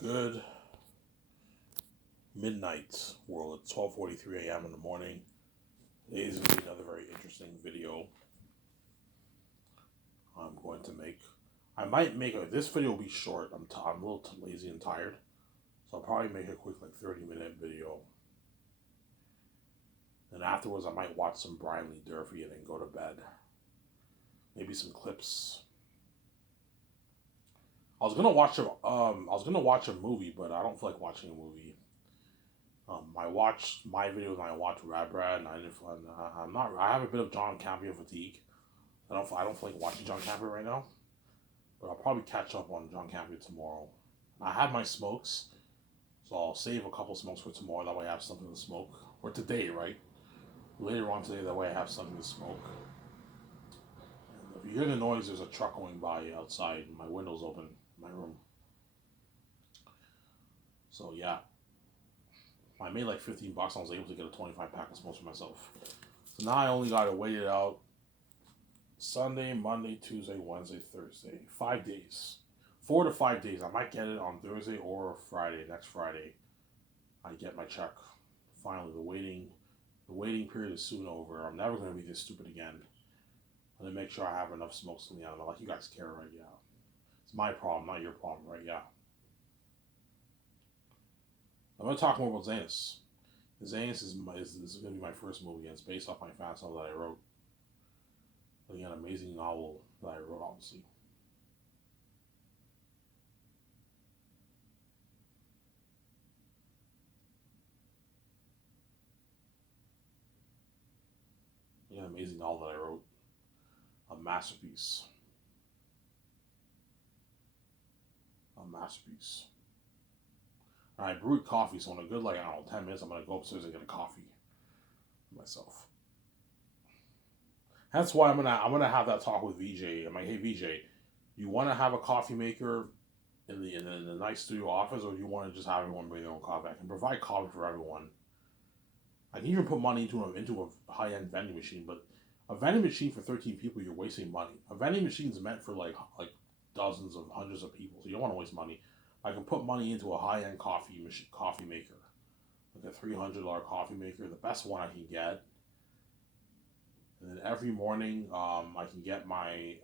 Good midnight world. It's 12:43 a.m. in the morning. Today is going to be another very interesting video I'm going to make. I might make this video will be short. I'm a little lazy and tired, so I'll probably make a quick 30-minute video. And afterwards, I might watch some Brian Lee Durfee and then go to bed. Maybe some clips. I was gonna watch a movie, but I don't feel like watching a movie. I watched my videos and I watched Rad Brad, and I didn't. I'm not. I have a bit of John Campea fatigue. I don't feel like watching John Campea right now, but I'll probably catch up on John Campea tomorrow. I had my smokes, so I'll save a couple smokes for tomorrow. That way I have something to smoke, or today, right? Later on today, that way I have something to smoke. And if you hear the noise, there's a truck going by outside. My window's open in my room. So yeah, I made like $15. I was able to get a 25 pack of smokes for myself. So now I only gotta wait it out. Sunday, Monday, Tuesday, Wednesday, Thursday. 5 days. 4 to 5 days. I might get it on Thursday or Friday. Next Friday, I get my check. Finally, the waiting period is soon over. I'm never gonna be this stupid again. I'm gonna make sure I have enough smokes coming out. Like you guys care, right? Yeah. It's my problem, not your problem, right? Yeah. I'm gonna talk more about Zanus. Zanus is gonna be my first movie, and it's based off my fan novel that I wrote. An amazing novel that I wrote, obviously. An amazing novel that I wrote. A masterpiece. A masterpiece. And I brewed coffee, so in a good, 10 minutes, I'm gonna go upstairs and get a coffee myself. That's why I'm gonna have that talk with VJ. I'm like, hey VJ, you want to have a coffee maker in the nice studio office, or do you want to just have everyone bring their own coffee? I can provide coffee for everyone. I can even put money into a high end vending machine, but a vending machine for 13 people, you're wasting money. A vending machine is meant for like dozens of hundreds of people, so you don't want to waste money. I can put money into a high end coffee maker, like a $300 coffee maker, the best one I can get. And then every morning, I can get my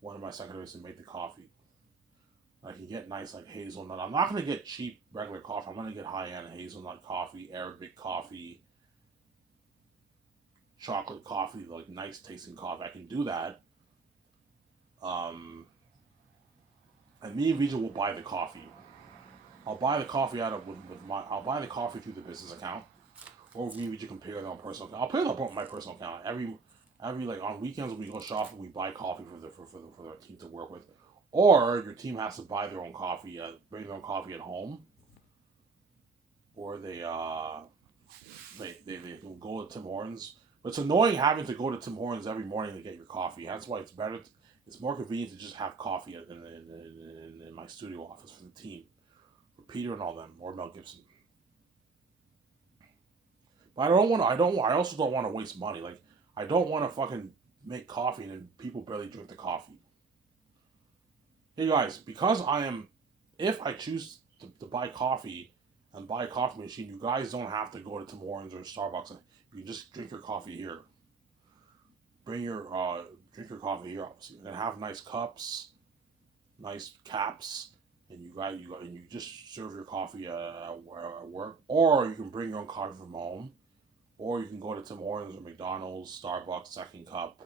one of my secretaries to make the coffee. I can get nice hazelnut. I'm not gonna get cheap regular coffee. I'm gonna get high end hazelnut coffee, Arabic coffee, chocolate coffee, like nice tasting coffee. I can do that. Um, and me and Vija will buy the coffee. I'll buy the coffee out of with my. I'll buy the coffee through the business account, or me and Vija can pay it on personal account. I'll pay it on my personal account. Every on weekends when we go shopping, we buy coffee for the team to work with, or your team has to buy their own coffee, bring their own coffee at home, or they can go to Tim Hortons. But it's annoying having to go to Tim Hortons every morning to get your coffee. That's why it's better. It's more convenient to just have coffee in my studio office for the team, for Peter and all them, or Mel Gibson. But I don't want to. I don't. I also don't want to waste money. Like I don't want to fucking make coffee and then people barely drink the coffee. Hey guys, because I am, if I choose to buy coffee and buy a coffee machine, you guys don't have to go to Tim Hortons or Starbucks. You can just drink your coffee here. Bring your drink your coffee here, obviously, and have nice cups, nice caps, and you just serve your coffee at work, or you can bring your own coffee from home, or you can go to Tim Hortons or McDonald's, Starbucks, Second Cup.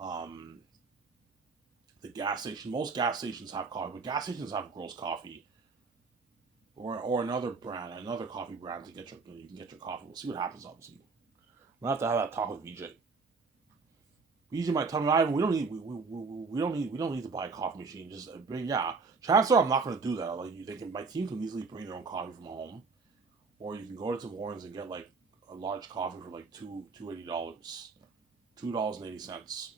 Um, the gas station. Most gas stations have coffee, but gas stations have gross coffee, or another brand, another coffee brand to get your you can get your coffee. We'll see what happens. Obviously, we'll have to have that talk with VJ. VJ might tell me, Ivan, we don't need to buy a coffee machine. Just bring Chances are I'm not going to do that. Like you, my team can easily bring their own coffee from home, or you can go to Tim Hortons and get like a large coffee for like $280, $2.80.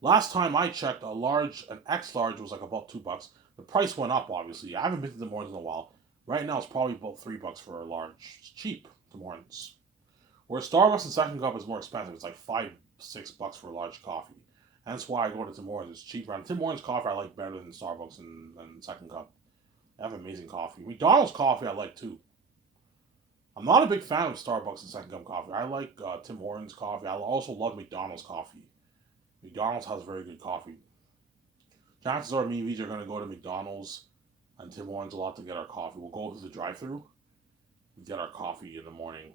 Last time I checked, an X large was like about $2. The price went up, obviously. I haven't been to the Mornings in a while. Right now, it's probably about $3 for a large. It's cheap, the Mornings. Where Starbucks and Second Cup is more expensive. It's like $5, $6 for a large coffee. That's why I go to Tim Hortons. It's cheaper. And Tim Hortons coffee I like better than Starbucks and Second Cup. They have amazing coffee. McDonald's coffee I like too. I'm not a big fan of Starbucks and Second Cup coffee. I like Tim Hortons coffee. I also love McDonald's coffee. McDonald's has very good coffee. Chances are me and VJ are going to go to McDonald's and Tim Hortons a lot to get our coffee. We'll go through the drive-thru and get our coffee in the morning.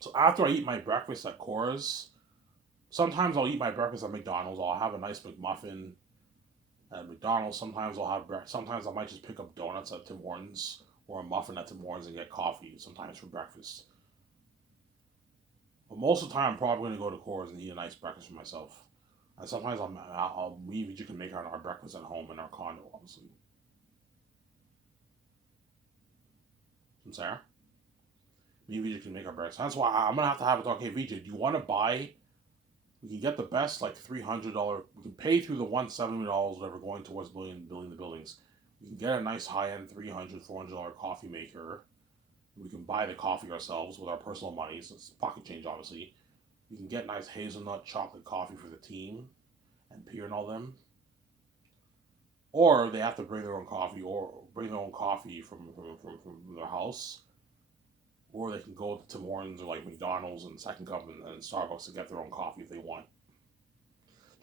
So after I eat my breakfast at Cora's, sometimes I'll eat my breakfast at McDonald's. I'll have a nice McMuffin at McDonald's. Sometimes I'll have sometimes I might just pick up donuts at Tim Hortons or a muffin at Tim Hortons and get coffee sometimes for breakfast. But most of the time, I'm probably going to go to Cora's and eat a nice breakfast for myself. And sometimes you can make our breakfast at home in our condo, obviously. I'm sorry. Me and VJ can make our breakfast. That's why I'm gonna have to have a talk. Hey VJ, do you want to buy? We can get the best like $300. We can pay through the $170 whatever going towards building the buildings. We can get a nice high end $300-$400 coffee maker. We can buy the coffee ourselves with our personal money. So it's pocket change, obviously. We can get nice hazelnut chocolate coffee for the team and Pierre and all them. Or they have to bring their own coffee or bring their own coffee from their house. Or they can go to Tim Hortons or like McDonald's and Second Cup and Starbucks to get their own coffee if they want.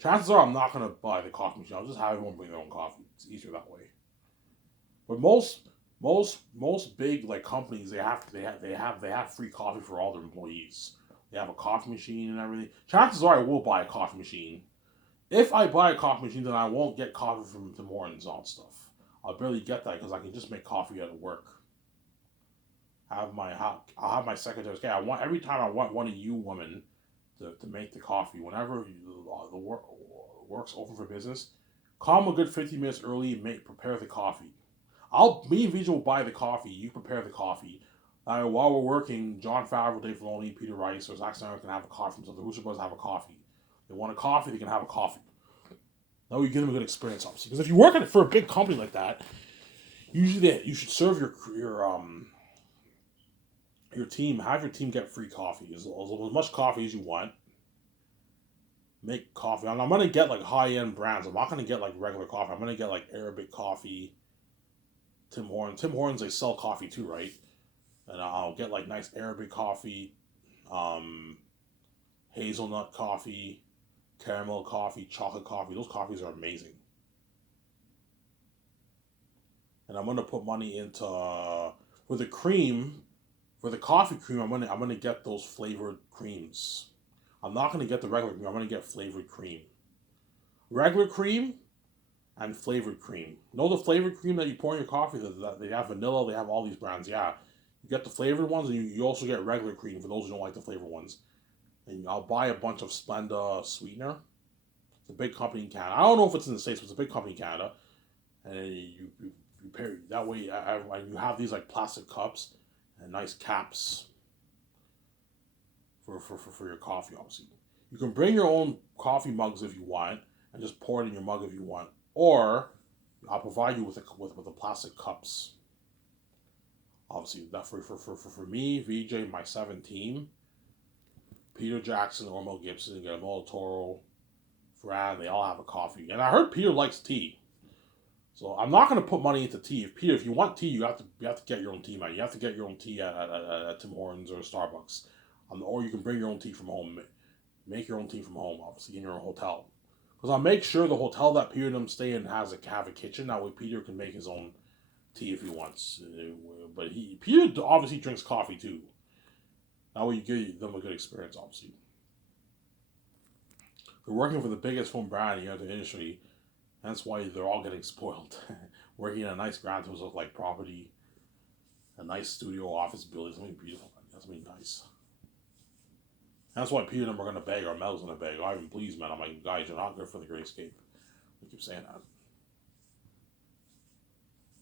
Chances are I'm not going to buy the coffee machine. I'll just have everyone bring their own coffee. It's easier that way. But most big like companies they have free coffee for all their employees. They have a coffee machine and everything. Chances are I will buy a coffee machine. If I buy a coffee machine, then I won't get coffee from Tim Hortons and stuff. I'll barely get that because I can just make coffee at work. I'll have my secretary. Okay, every time I want one of you women to make the coffee. Whenever the work's open for business, come a good 50 minutes early and prepare the coffee. Me and Vijay will buy the coffee. You prepare the coffee. While we're working, John Favreau, Dave Filoni, Peter Rice, or Zach Snyder can have a coffee from something. Who's supposed to have a coffee? They want a coffee, they can have a coffee. That way you give them a good experience, obviously. Because if you work for a big company like that, usually you should serve your team. Have your team get free coffee, as much coffee as you want. Make coffee. I'm gonna get like high end brands. I'm not gonna get like regular coffee. I'm gonna get like Arabic coffee. Tim Hortons, they sell coffee too, right? And I'll get like nice Arabic coffee, hazelnut coffee, caramel coffee, chocolate coffee. Those coffees are amazing. And I'm gonna put money into for the cream, for the coffee cream. I'm gonna get those flavored creams. I'm not gonna get the regular cream. I'm gonna get flavored cream. Regular cream and flavored cream. Know the flavored cream that you pour in your coffee? They have vanilla. They have all these brands. Yeah, you get the flavored ones, and you also get regular cream for those who don't like the flavored ones. And I'll buy a bunch of Splenda sweetener. It's a big company in Canada. I don't know if it's in the States, but it's a big company in Canada. And you pair that way. You have these like plastic cups and nice caps for your coffee. Obviously, you can bring your own coffee mugs if you want, and just pour it in your mug if you want. Or I'll provide you with the plastic cups. Obviously, that for me, VJ, my 7 team, Peter Jackson, Ormo Gibson, Guillermo Toro, Fran, they all have a coffee. And I heard Peter likes tea. So I'm not going to put money into tea. If you want tea, you have to get your own tea, man. You have to get your own tea at Tim Hortons or Starbucks. Or you can bring your own tea from home. Make your own tea from home, obviously, in your own hotel. Because I'll make sure the hotel that Peter and them stay in have a kitchen. That way Peter can make his own tea if he wants. But Peter obviously drinks coffee too. That way you give them a good experience, obviously. They're working for the biggest home brand in the industry. That's why they're all getting spoiled. Working in a nice Grand Tours look like property. A nice studio office building. Something beautiful. That's something nice. That's why Peter and them are going to beg, or Mel's going to beg. I'm please, man. I'm like, guys, you're not good for the Great Escape. I keep saying that.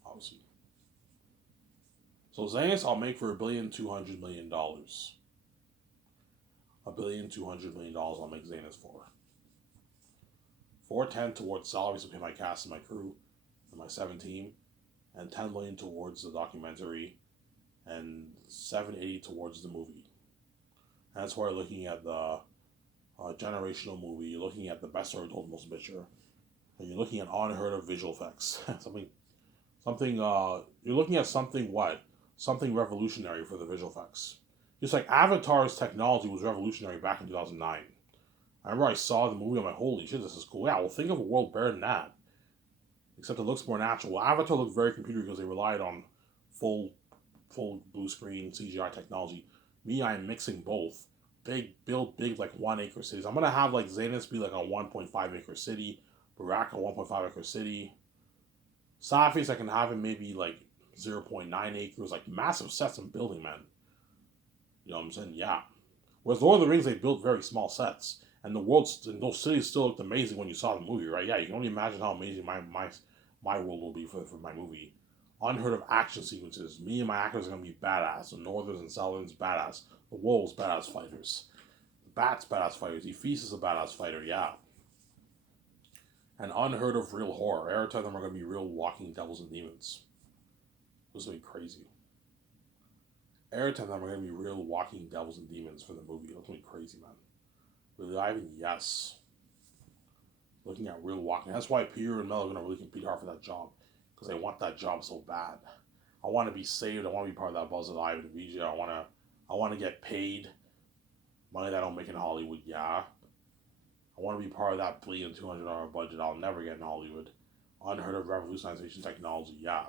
Obviously. So Zanis, I'll make for $1,200,000,000. $1,200,000,000 I'll make Zanis for. 410 towards salaries to pay my cast and my crew and my 7 team, and 10 million towards the documentary, and 780 towards the movie. And that's why we're looking at the generational movie. You're looking at the best story told, most mature, and you're looking at unheard of visual effects. something. You're looking at something what? Something revolutionary for the visual effects. Just like Avatar's technology was revolutionary back in 2009. I remember I saw the movie. I'm like, holy shit, this is cool. Yeah, well, think of a world better than that. Except it looks more natural. Well, Avatar looked very computer because they relied on full, full blue screen CGI technology. Me, I'm mixing both. Build big like 1 acre cities. I'm gonna have like Xanus be like a 1.5 acre city, Baraka 1.5 acre city. Safi's I can have him maybe like 0.9 acres, like massive sets I'm building, man. You know what I'm saying? Yeah. Whereas Lord of the Rings, they built very small sets, and the worlds and those cities still looked amazing when you saw the movie, right? Yeah, you can only imagine how amazing my world will be for my movie. Unheard of action sequences. Me and my actors are gonna be badass. The Northers and Southerners badass. The Wolves badass fighters. The Bats badass fighters. Ephes is a badass fighter, yeah. And unheard of real horror. Every time them are gonna be real walking devils and demons. This is gonna be crazy. Every time them are gonna be real walking devils and demons for the movie. It's gonna be crazy, man. Really, Ivan, yes. Looking at real walking. That's why Peter and Mel are gonna really compete hard for that job, because they want that job so bad. I want to be saved. I want to be part of that Buzz Alive and VJ. I want to get paid money that I don't make in Hollywood. Yeah, I want to be part of that $1,200,000 budget I'll never get in Hollywood. Unheard of revolutionization technology. Yeah,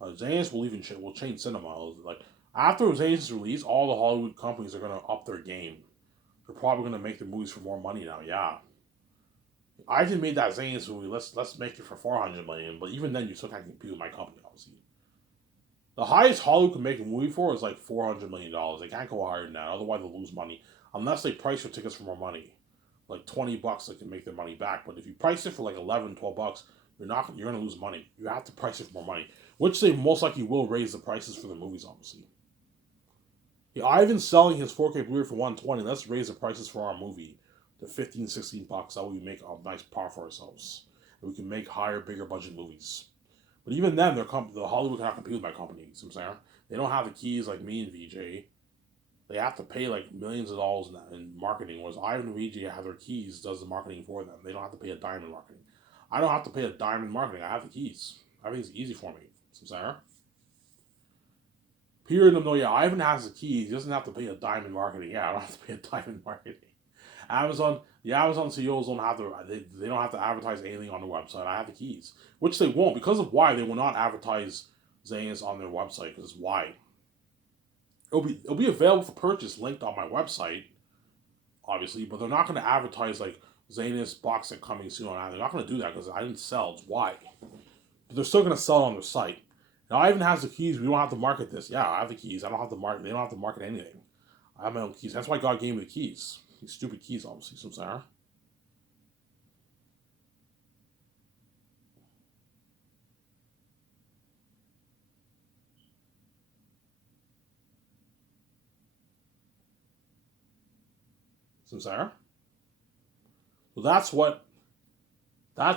Zanus will change cinema. Like after Zanus' release, all the Hollywood companies are gonna up their game. They're probably gonna make their movies for more money now. Yeah. I just made that Zanus movie. Let's make it for 400 million. But even then, you still can't compete with my company, obviously. The highest Hollywood can make a movie for is like $400 million. They can't go higher than that, otherwise they'll lose money. Unless they price your tickets for more money, like $20, they can make their money back. But if you price it for like 11, $12, you're gonna lose money. You have to price it for more money, which they most likely will raise the prices for the movies, obviously. Yeah, Ivan's selling his 4K Blu-ray for 120. Let's raise the prices for our movie to 15, $16. That way we make a nice par for ourselves. And we can make higher, bigger budget movies. But even then, the Hollywood cannot compete with my company. You see what I'm saying? They don't have the keys like me and VJ. They have to pay like millions of dollars in marketing, whereas Ivan and VJ have their keys, does the marketing for them. They don't have to pay a dime in marketing. I don't have to pay a dime in marketing. I have the keys. Everything's easy for me. See what I'm saying? Peter and them know, yeah, Ivan has the keys. He doesn't have to pay a dime in marketing. Yeah, I don't have to pay a dime in marketing. The Amazon CEOs don't have to. They don't have to advertise anything on the website. I have the keys, which they won't because of why they will not advertise Zanus on their website because why. It'll be available for purchase, linked on my website, obviously, but they're not going to advertise like Zanus box set coming soon on that. They're not going to do that because I didn't sell. It's why, but they're still going to sell it on their site. Now Ivan has the keys. We don't have to market this. Yeah, I have the keys. I don't have to market. They don't have to market anything. I have my own keys. That's why God gave me the keys. These stupid keys, obviously. So sorry. So sorry. So that's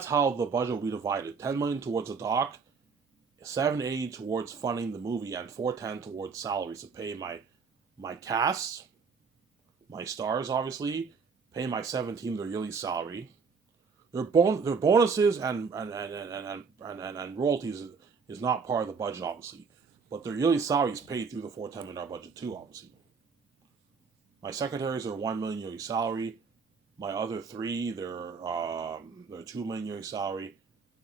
how the budget will be divided. 10 million towards the doc, 780 towards funding the movie, and 410 towards salaries to pay my cast, my stars, obviously, pay my 17 their yearly salary. Their bonuses and royalties is not part of the budget, obviously, but their yearly salary is paid through the 410 million budget too, obviously. My secretaries are 1 million yearly salary. My other three, they're 2 million yearly salary,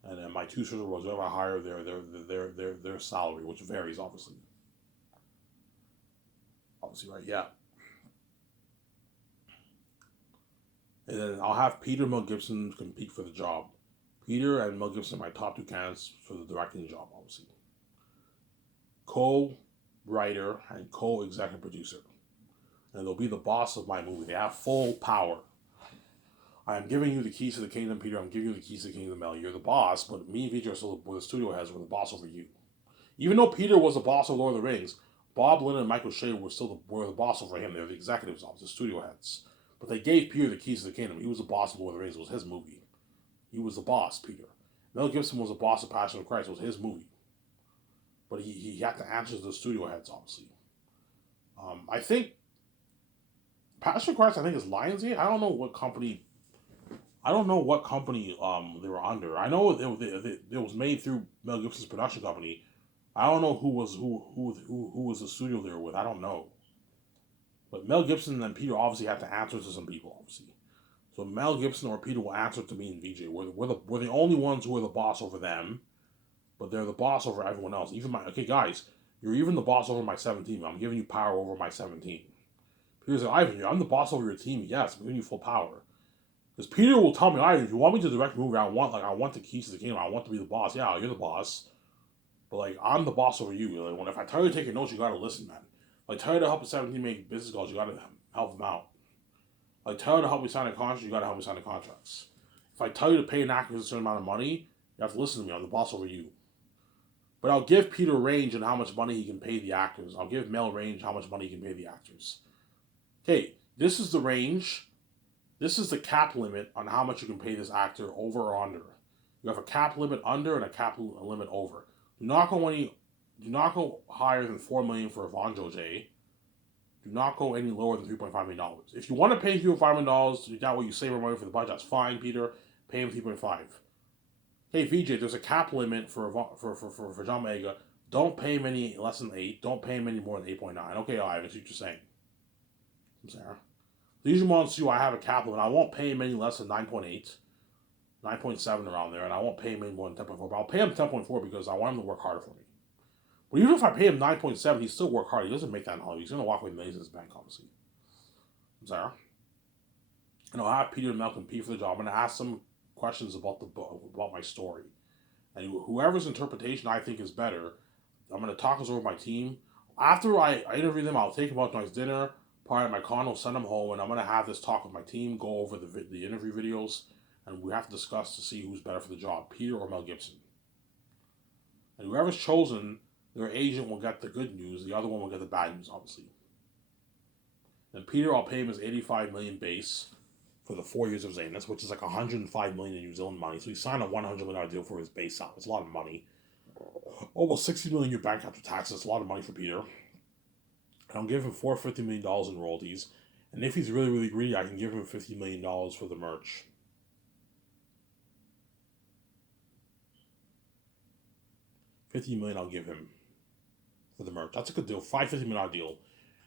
and then my two social roles, whoever I hire, their salary, which varies obviously. Obviously, right? Yeah. And then I'll have Peter and Mel Gibson compete for the job. Peter and Mel Gibson are my top two candidates for the directing job, obviously. Co-writer and co-executive producer. And they'll be the boss of my movie. They have full power. I am giving you the keys to the kingdom, Peter. I'm giving you the keys to the kingdom, Mel. You're the boss, but me and Vijay are still the studio heads. We're the boss over you. Even though Peter was the boss of Lord of the Rings, Bob Lynn and Michael Shea were the boss over him. They're the executives of the studio heads. But they gave Peter the keys to the kingdom. He was the boss of Lord of the Rings. It was his movie. He was the boss, Peter. Mel Gibson was the boss of Passion of Christ. It was his movie. But he had to answer to the studio heads, obviously. I think Patrick Christ, I think is Lionsgate. I don't know what company. I don't know what company they were under. I know it was made through Mel Gibson's production company. I don't know who was the studio they were with. I don't know. But Mel Gibson and Peter obviously have to answer to some people, obviously. So Mel Gibson or Peter will answer to me and VJ. We're the only ones who are the boss over them, but they're the boss over everyone else. Even my okay guys, you're even the boss over my 17. I'm giving you power over my 17. Peter's like, Ivan, I'm the boss over your team. Yes, I'm giving you full power. Because Peter will tell me, Ivan, if you want me to direct the movie, I want the keys to the game. I want to be the boss. Yeah, you're the boss. But like I'm the boss over you. Like, if I tell you to take your notes, you gotta listen, man. Like tell you to help a 17 make business calls, you gotta help them out. Like tell you to help me sign a contract, you gotta help me sign the contracts. If I tell you to pay an actor a certain amount of money, you have to listen to me. I'm the boss over you. But I'll give Peter range on how much money he can pay the actors. I'll give Mel range how much money he can pay the actors. Okay, this is the range. This is the cap limit on how much you can pay this actor over or under. You have a cap limit under and a cap limit over. Do not go higher than $4 million for Vonjo J. Do not go any lower than $3.5 million. If you want to pay $3.5 million, that way you save more money for the budget. That's fine, Peter. Pay him 3.5. Hey VJ, there's a cap limit for John Boyega. Don't pay him any less than 8. Don't pay him any more than 8.9. Okay, Ivan, that's what you're saying. I'm Sarah. These months too, I have a cap limit. I won't pay him any less than 9.8. 9.7 around there, and I won't pay him any more than 10.4. But I'll pay him 10.4 because I want him to work harder for me. But even if I pay him 9.7, he still work hard. He doesn't make that in Hollywood. He's going to walk away with millions in his bank, obviously. Sarah? And I'll have Peter and Mel compete for the job. I'm going to ask some questions about my story. And whoever's interpretation I think is better, I'm going to talk this over with my team. After I interview them, I'll take them out to nice dinner, party at my condo, send them home, and I'm going to have this talk with my team, go over the interview videos, and we have to discuss to see who's better for the job, Peter or Mel Gibson. And whoever's chosen, their agent will get the good news. The other one will get the bad news, obviously. And Peter, I'll pay him his $85 million base for the 4 years of Zanus, which is like $105 million in New Zealand money. So he signed a $100 million deal for his base salary. It's a lot of money. Almost $60 million in your bank after taxes. It's a lot of money for Peter. And I'll give him $450 million in royalties. And if he's really, really greedy, I can give him $50 million for the merch. $50 million I'll give him for the merch. That's a good deal. $550 million deal.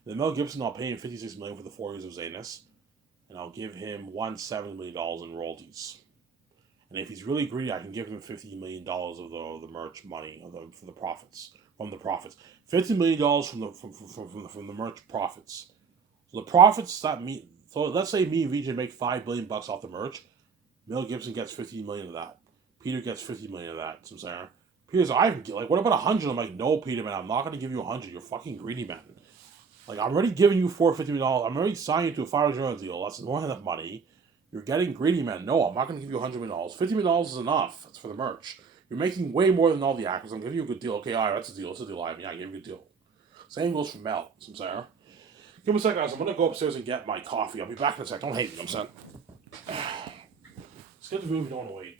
Then Mel Gibson, I'll pay him $56 million for the 4 years of Zanus, and I'll give him $170 million in royalties. And if he's really greedy, I can give him $50 million of the merch money for the profits from the profits. $50 million from the merch profits. So the profits that me. So let's say me and VJ make $5 billion off the merch. Mel Gibson gets $50 million of that. Peter gets $50 million of that. So I'm saying. Peter's like, what about 100? I'm like, no, Peter, man, I'm not going to give you 100. You're fucking greedy, man. Like, I'm already giving you $450 million. I'm already signing you to a $500 deal. That's more than enough money. You're getting greedy, man. No, I'm not going to give you $100 million. $50 million is enough. That's for the merch. You're making way more than all the actors. I'm giving you a good deal. Okay, all right, that's a deal. It's a deal, Ivan. Yeah, I gave you a good deal. Same goes for Mel. I'm saying. Give me a second, guys. I'm going to go upstairs and get my coffee. I'll be back in a sec. Don't hate me. I'm saying. Let's get the movie. Don't want to wait.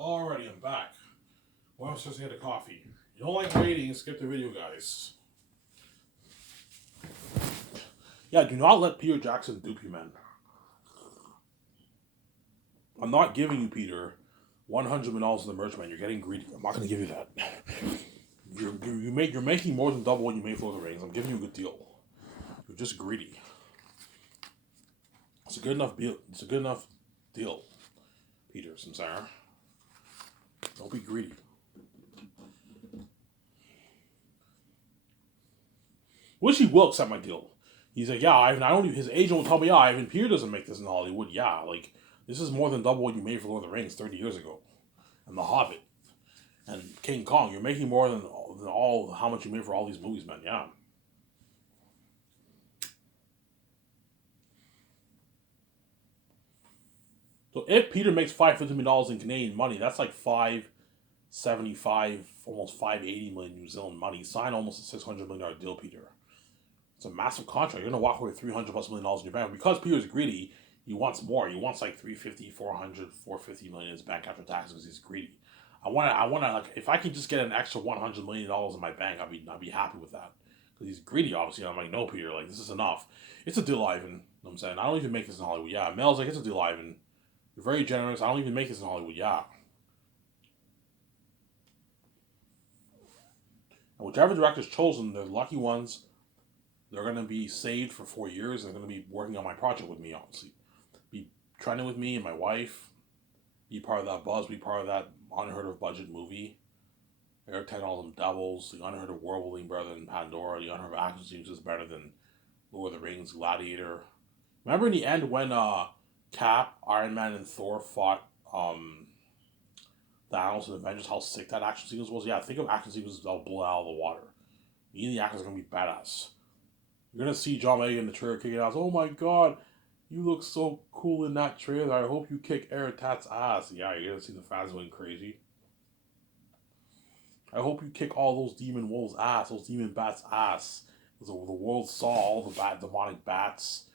Alrighty, I'm back. Well, I'm supposed to get a coffee. You don't like waiting, skip the video, guys. Yeah, do not let Peter Jackson dupe you, man. I'm not giving you, Peter, $100 million in the merch, man. You're getting greedy. I'm not going to give you that. You're making more than double what you made for the Rings. I'm giving you a good deal. You're just greedy. It's a good enough deal. It's a good enough deal, Peter Samsara. Don't be greedy. Wish he will accept my deal. He's like, yeah, Ivan. I don't. His agent will tell me, yeah, Ivan Peter doesn't make this in Hollywood. Yeah, like this is more than double what you made for Lord of the Rings 30 years ago, and The Hobbit, and King Kong. You're making more than all how much you made for all these movies, man. Yeah. So if Peter makes $550 million in Canadian money, that's like 575, almost 580 million New Zealand money. Sign almost a $600 million deal, Peter. It's a massive contract. You're gonna walk away with $300+ million in your bank. Because Peter's greedy, he wants more. He wants like 350, 400, 450 million in his bank after taxes because he's greedy. I wanna like if I can just get an extra $100 million in my bank, I'd be happy with that. Because he's greedy, obviously. I'm like, no, Peter, like this is enough. It's a deal, Ivan. You know what I'm saying? I don't even make this in Hollywood. Yeah, Mel's like, it's a deal, Ivan. You're very generous. I don't even make this in Hollywood. Yeah. And whichever director's chosen, they're the lucky ones. They're going to be saved for 4 years. They're going to be working on my project with me, obviously. Be trending with me and my wife. Be part of that buzz. Be part of that unheard of budget movie. Air 10, all them devils. The unheard of world will be better than Pandora. The unheard of action scenes is better than Lord of the Rings, Gladiator. Remember in the end when Cap, Iron Man, and Thor fought Thanos and Avengers, how sick that action sequence was? Yeah, think of action sequences that'll blow out of the water. Me and the actors are going to be badass. You're going to see John Mayer in the trailer kicking ass. Oh my god, you look so cool in that trailer. I hope you kick Aratat's ass. Yeah, you're going to see the fans going crazy. I hope you kick all those demon wolves' ass, those demon bats' ass. The world saw all the demonic bats.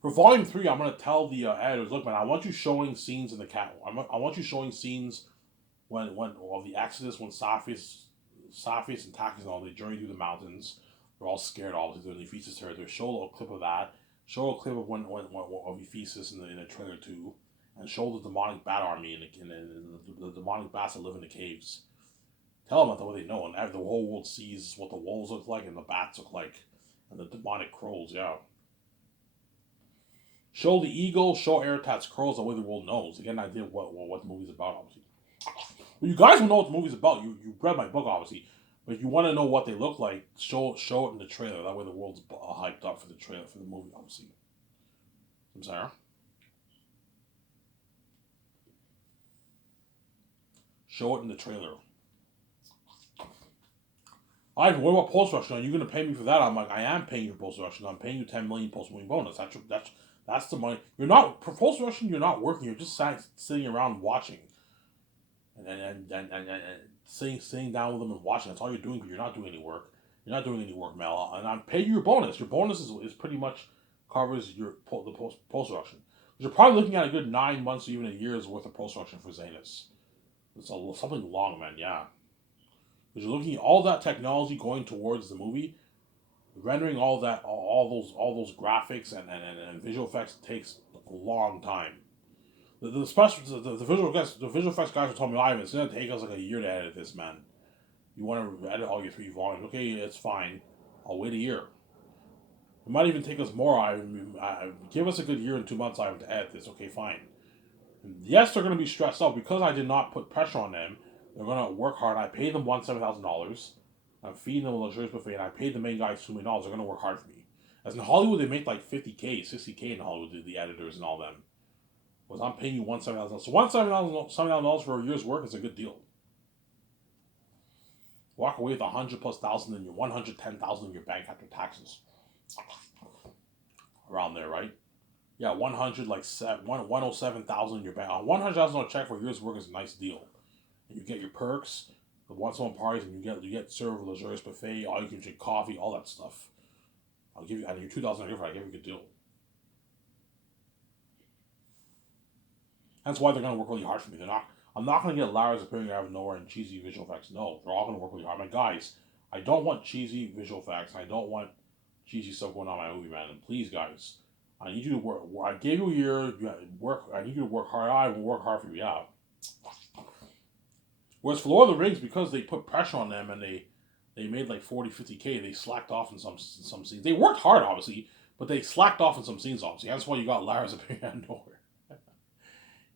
For Volume 3, I'm going to tell the editors, look, man, I want you showing scenes in the cat. I want you showing scenes when of the Exodus, when Sapphis and Takis and all, they journey through the mountains. They're all scared, obviously. They're in Ephesus territory. Show a little clip of that. Show a clip of when of Ephesus in the trailer 2. And show the demonic bat army and the demonic bats that live in the caves. Tell them that way they know. And the whole world sees what the wolves look like and the bats look like. And the demonic crows, yeah. Show the eagle, show Aratat's crows, the way the world knows. To get an idea of what the movie's about, obviously. Well, you guys will know what the movie's about. You read my book, obviously. But if you want to know what they look like, show it in the trailer. That way the world's hyped up for the trailer, for the movie, obviously. I'm sorry? Show it in the trailer. Ivan, what about post-production? Are you going to pay me for that? I'm like, I am paying you post-production. I'm paying you $10 million post-movie bonus. That's the money. You're not, for post-production, you're not working. You're just sitting around watching. And sitting down with them and watching. That's all you're doing, but you're not doing any work. You're not doing any work, Mel. And I'm paying you your bonus. Your bonus is pretty much covers the post-production. You're probably looking at a good 9 months, even a year's worth of post-production for Zanus. It's something long, man, yeah. Because you're looking at all that technology going towards the movie, rendering all those graphics and visual effects takes a long time. The visual effects guys were telling me, Ivan, it's gonna take us like a year to edit this, man. You want to edit all your 3 volumes? Okay, it's fine. I'll wait a year. It might even take us more, Ivan. Give us a good year and 2 months, Ivan, to edit this. Okay, fine. And yes, they're gonna be stressed out because I did not put pressure on them. They're gonna work hard. I paid them $7,000. I'm feeding them a luxurious buffet, and I paid the main guys $2 million. They're gonna work hard for me. As in Hollywood, they make like $50K, $60K in Hollywood, the editors and all them. But I'm paying you $7,000. So $7,000 for a year's work is a good deal. Walk away with $100,000+ in your $110,000 in your bank after taxes. Around there, right? Yeah, 107,000 in your bank. $100,000 check for a year's work is a nice deal. And you get your perks, the once-a-month parties, and you get served a luxurious buffet. All you can drink coffee, all that stuff. I'll give you, and your $2,000 gift card, I'll give you a good deal. That's why they're gonna work really hard for me. They're not. I'm not gonna get Lars appearing out of nowhere and cheesy visual effects. No, they're all gonna work really hard. My guys, I don't want cheesy visual effects. I don't want cheesy stuff going on in my movie, man. And please, guys, I need you to work. I gave you a year. You have to work. I need you to work hard. I will work hard for you. Yeah. Whereas for Lord of the Rings, because they put pressure on them and they made like 40, 50K, they slacked off in some scenes. They worked hard, obviously, but they slacked off in some scenes, obviously. That's why you got Lars appearing out of nowhere.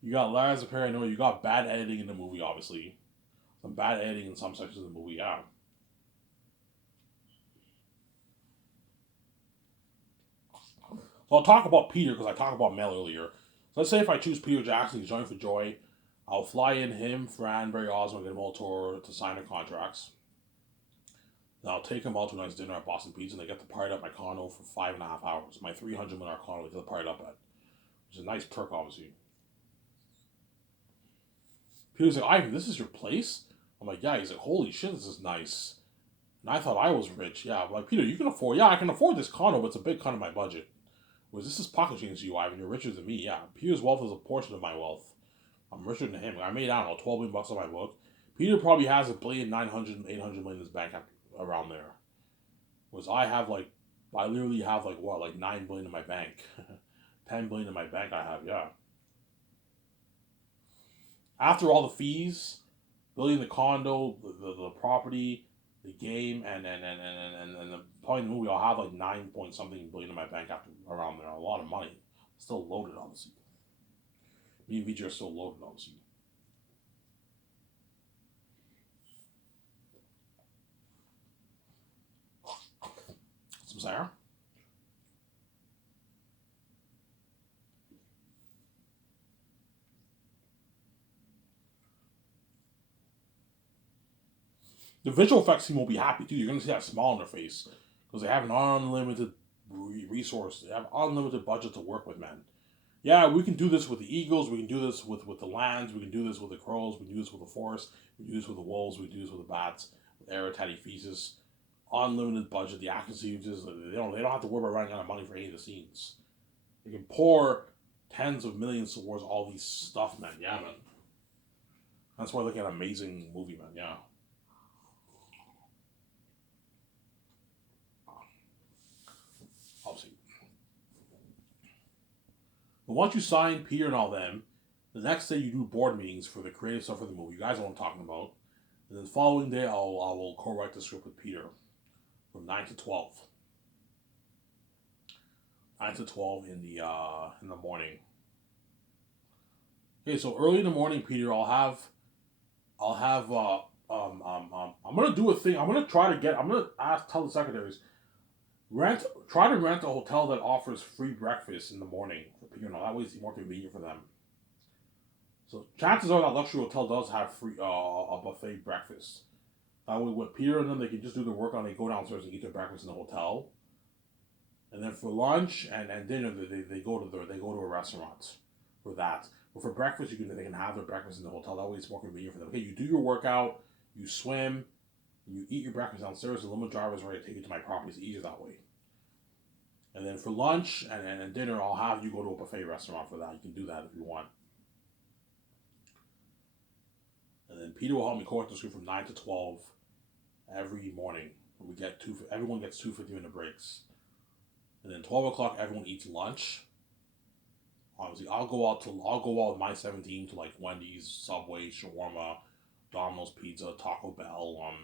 You got Lars appearing out of nowhere. You got bad editing in the movie, obviously. Some bad editing in some sections of the movie, yeah. So I'll talk about Peter because I talked about Mel earlier. So let's say if I choose Peter Jackson, he's joining for Joy. I'll fly in him, Fran, Barry Osborne, and Tour to sign their contracts. Then I'll take them out to a nice dinner at Boston Pizza, and they get to party at my condo for 5.5 hours. My $300 million condo they get to party up at, which is a nice perk, obviously. Peter's like, Ivan, this is your place? I'm like, yeah. He's like, holy shit, this is nice. And I thought I was rich. Yeah, I'm like, Peter, you can afford, yeah, I can afford this condo, but it's a big cut of my budget. Whereas this is pocket change to you, Ivan. You're richer than me. Yeah, Peter's wealth is a portion of my wealth. I'm richer than him. I made, I don't know, 12 million bucks on my book. Peter probably has $1 billion, 900, 800 million in his bank around there. Whereas I literally have like what, like 9 billion in my bank. 10 billion in my bank I have, yeah. After all the fees, building the condo, the property, the game, and the probably the movie, I'll have like 9 point something billion in my bank after around there. A lot of money. Still loaded, obviously. Me and VJ are still loaded, obviously. Some Sarah? The visual effects team will be happy too. You're going to see that smile on their face because they have an unlimited resource. They have unlimited budget to work with, man. Yeah, we can do this with the Eagles. We can do this with the Lands. We can do this with the Crows. We can do this with the Forest. We can do this with the Wolves. We can do this with the Bats. With Aratati Feces. Unlimited budget. The accuracy just they don't have to worry about running out of money for any of the scenes. They can pour tens of millions towards all these stuff, man. Yeah, man. That's why I look at an amazing movie, man. Yeah. Obviously. But once you sign Peter and all them, the next day you do board meetings for the creative stuff for the movie. You guys know what I'm talking about. And then the following day, I will co-write the script with Peter from 9 to 12. 9 to 12 in the morning. Okay, so early in the morning, Peter, I'm gonna do a thing. I'm gonna tell the secretaries, try to rent a hotel that offers free breakfast in the morning for Peter and all. That way it's more convenient for them. So chances are that luxury hotel does have free a buffet breakfast. That way, with Peter and them, they can just do their work on. They go downstairs and eat their breakfast in the hotel, and then for lunch and dinner, they go to a restaurant for that. But for breakfast, they can have their breakfast in the hotel. That way, it's more convenient for them. Okay, you do your workout, you swim, you eat your breakfast downstairs. The limo driver is ready to take you to my property. It's easier that way. And then for lunch and dinner, I'll have you go to a buffet restaurant for that. You can do that if you want. And then Peter will help me co-write the script from 9 to 12 every morning. Everyone gets 2 50-minute breaks. And then 12 o'clock, everyone eats lunch. Obviously, I'll go out with my 17 to like Wendy's, Subway, shawarma, Domino's Pizza, Taco Bell,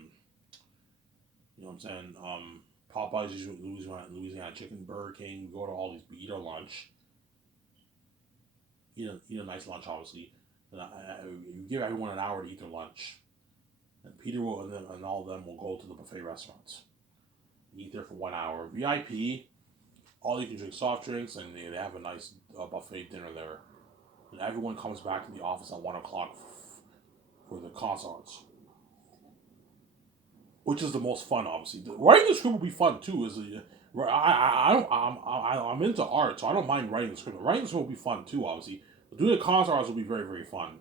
you know what I'm saying? Popeyes, Louisiana Chicken, Burger King. We go to all these. We eat our lunch. Eat a nice lunch, obviously. And you give everyone an hour to eat their lunch. And Peter will and all of them will go to the buffet restaurants. Eat there for 1 hour. VIP, all you can drink soft drinks, and they have a nice buffet dinner there. And everyone comes back to the office at 1 o'clock for the concerts, which is the most fun. Obviously, writing the script will be fun too. I'm into art, so I don't mind writing the script. Writing the script will be fun too. Obviously, but doing the concerts will be very very fun.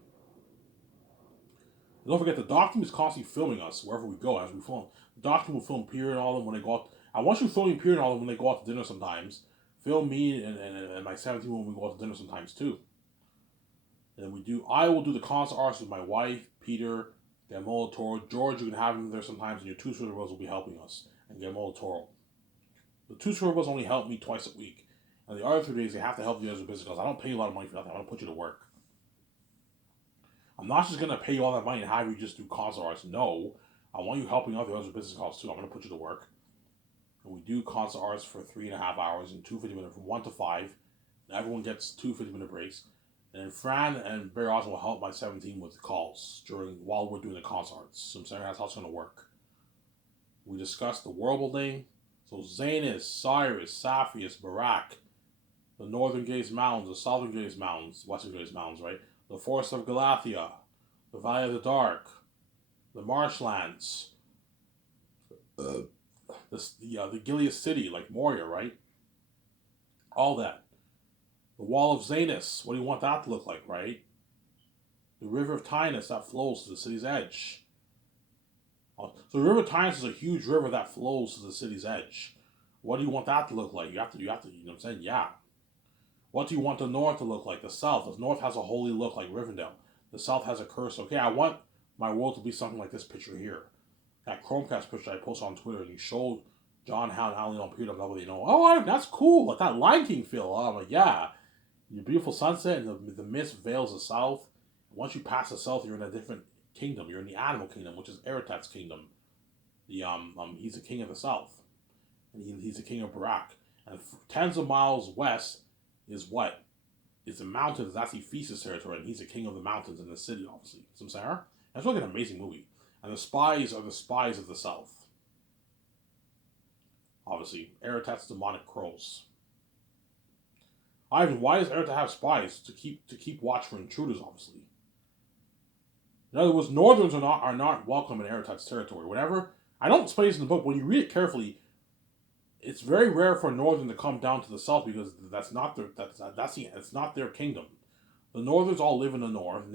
And don't forget, the doc team is constantly filming us wherever we go as we film. The doc team will film Pierre and all of them when they go out. I want you filming Pierre and all of them when they go out to dinner sometimes. Film me and my 17 when we go out to dinner sometimes too. And I will do the console arts with my wife, Peter, Guillermo del Toro. George, you can have him there sometimes, and your two Superheroes will be helping us. And Guillermo del Toro. The two Superheroes only help me twice a week. And the other 3 days, they have to help you as a business because I don't pay you a lot of money for nothing. I'm going to put you to work. I'm not just going to pay you all that money and have you just do console arts. No. I want you helping out the other business calls too. I'm going to put you to work. And we do console arts for 3.5 hours and 2 50-minute from 1 to 5. And everyone gets 2 50-minute breaks. And then Fran and Barry Osmond will help my 17 with calls while we're doing the console arts. So I'm saying that's how it's going to work. We discussed the world building. So Zanus, Cyrus, Saphius, Barak, the Northern Gaze Mountains, the Southern Gaze Mountains, Western Gaze Mountains, right? The Forest of Galathia, the Valley of the Dark, the Marshlands, the Gilead City, like Moria, right? All that. The Wall of Zanus, what do you want that to look like, right? The River of Tynus that flows to the city's edge. So the River of Tynus is a huge river that flows to the city's edge. What do you want that to look like? You have to, you know what I'm saying? Yeah. What do you want the north to look like? The south. The north has a holy look like Rivendell. The south has a curse. Okay, I want my world to be something like this picture here. That Chromecast picture I posted on Twitter, and you showed John Hound, Alan on Peter, that's cool. Like that Lion King feel. I'm like, yeah. Your beautiful sunset and the mist veils the south. Once you pass the south, you're in a different kingdom. You're in the animal kingdom, which is Eretat's kingdom. He's the king of the south, and he's the king of Barak. And tens of miles west is what? It's the mountains. That's Ephesus territory, and he's the king of the mountains in the city, obviously. Some Sarah. That's like an amazing movie. And the spies are the spies of the south. Obviously, Eretat's demonic crows. Ivan, why does Eretat have spies to keep watch for intruders? Obviously. In other words, Northerns are not welcome in Eretat's territory. Whenever I don't explain this in the book, when you read it carefully, it's very rare for a Northern to come down to the south because it's not their kingdom. The Northerns all live in the north.